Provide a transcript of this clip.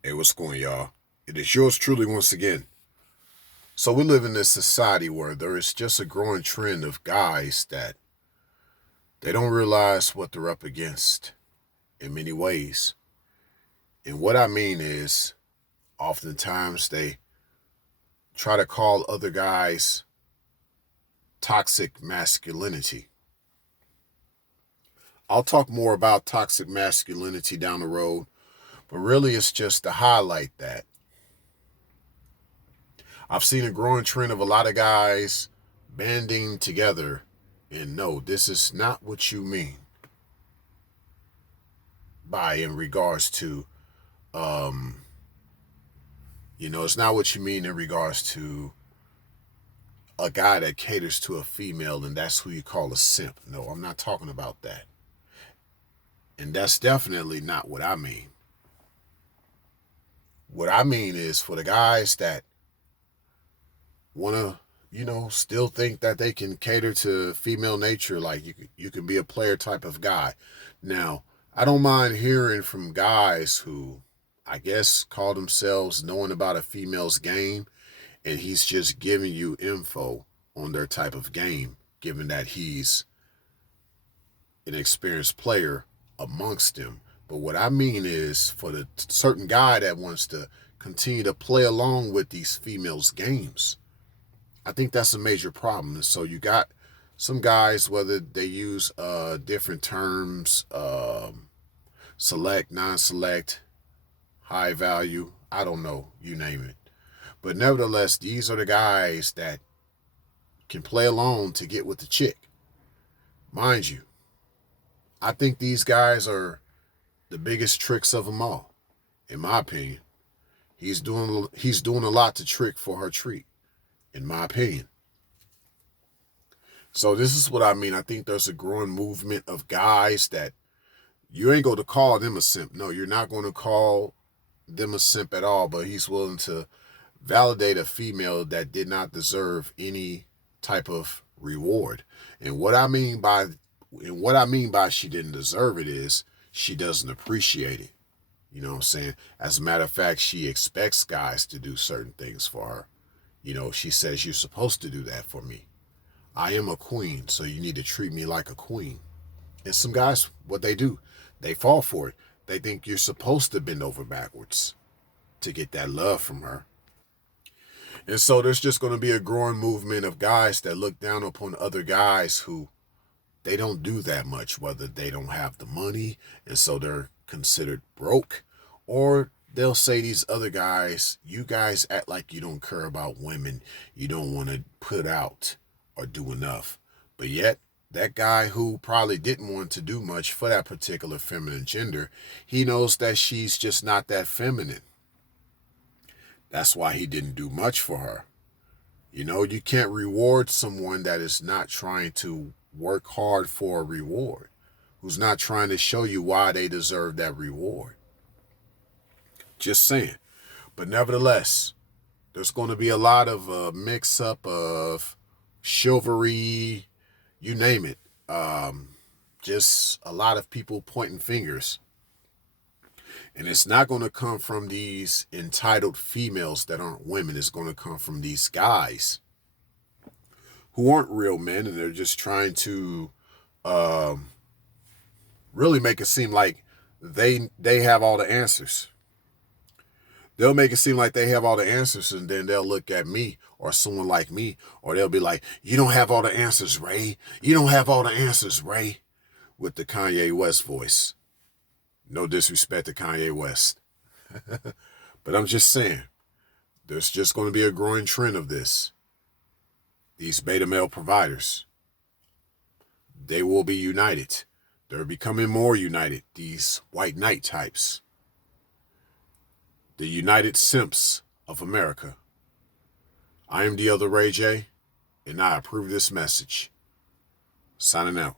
Hey, what's going, y'all? It is yours truly once again. So we live in this society where there is just a growing trend of guys that they don't realize what they're up against in many ways. And what I mean is, oftentimes they try to call other guys toxic masculinity. I'll talk more about toxic masculinity down the road, but really it's just to highlight that. I've seen a growing trend of a lot of guys banding together, and no, this is not what you mean by in regards to, um, it's not what you mean in regards to a guy that caters to a female and that's who you call a simp. No, I'm not talking about that. And that's definitely not what I mean. What I mean is for the guys that want to, still think that they can cater to female nature, like you can be a player type of guy. Now, I don't mind hearing from guys who, I guess, call themselves knowing about a female's game, and he's just giving you info on their type of game, given that he's an experienced player amongst them. But what I mean is for the certain guy that wants to continue to play along with these females' games, I think that's a major problem. And so you got some guys, whether they use different terms, select, non-select, high value, I don't know, you name it. But nevertheless, these are the guys that can play alone to get with the chick. Mind you, I think these guys are the biggest tricks of them all, in my opinion. He's doing a lot to trick for her treat, in my opinion. So this is what I mean. I think there's a growing movement of guys that you ain't going to call them a simp. No, you're not going to call them a simp at all, but he's willing to validate a female that did not deserve any type of reward. And what I mean by she didn't deserve it is she doesn't appreciate it. You know what I'm saying? As a matter of fact, she expects guys to do certain things for her. She says you're supposed to do that for me. I am a queen, so you need to treat me like a queen. And some guys, what they do, they fall for it. They think you're supposed to bend over backwards to get that love from her. And so there's just going to be a growing movement of guys that look down upon other guys who they don't do that much, whether they don't have the money and so they're considered broke, or they'll say these other guys, you guys act like you don't care about women, you don't want to put out or do enough. But yet, that guy who probably didn't want to do much for that particular feminine gender, he knows that she's just not that feminine. That's why he didn't do much for her. You can't reward someone that is not trying to work hard for a reward, who's not trying to show you why they deserve that reward. Just saying. But nevertheless, there's going to be a lot of mix up of chivalry, you name it. Just a lot of people pointing fingers. And it's not going to come from these entitled females that aren't women. It's going to come from these guys who aren't real men, and they're just trying to um, really make it seem like they have all the answers. They'll make it seem like they have all the answers, and then they'll look at me or someone like me, or they'll be like, "You don't have all the answers, Ray. You don't have all the answers, Ray," with the Kanye West voice. No disrespect to Kanye West. But I'm just saying, there's just going to be a growing trend of this. These beta male providers, they will be united. They're becoming more united. These white knight types. The United Simps of America. I am the other Ray J, and I approve this message. Signing out.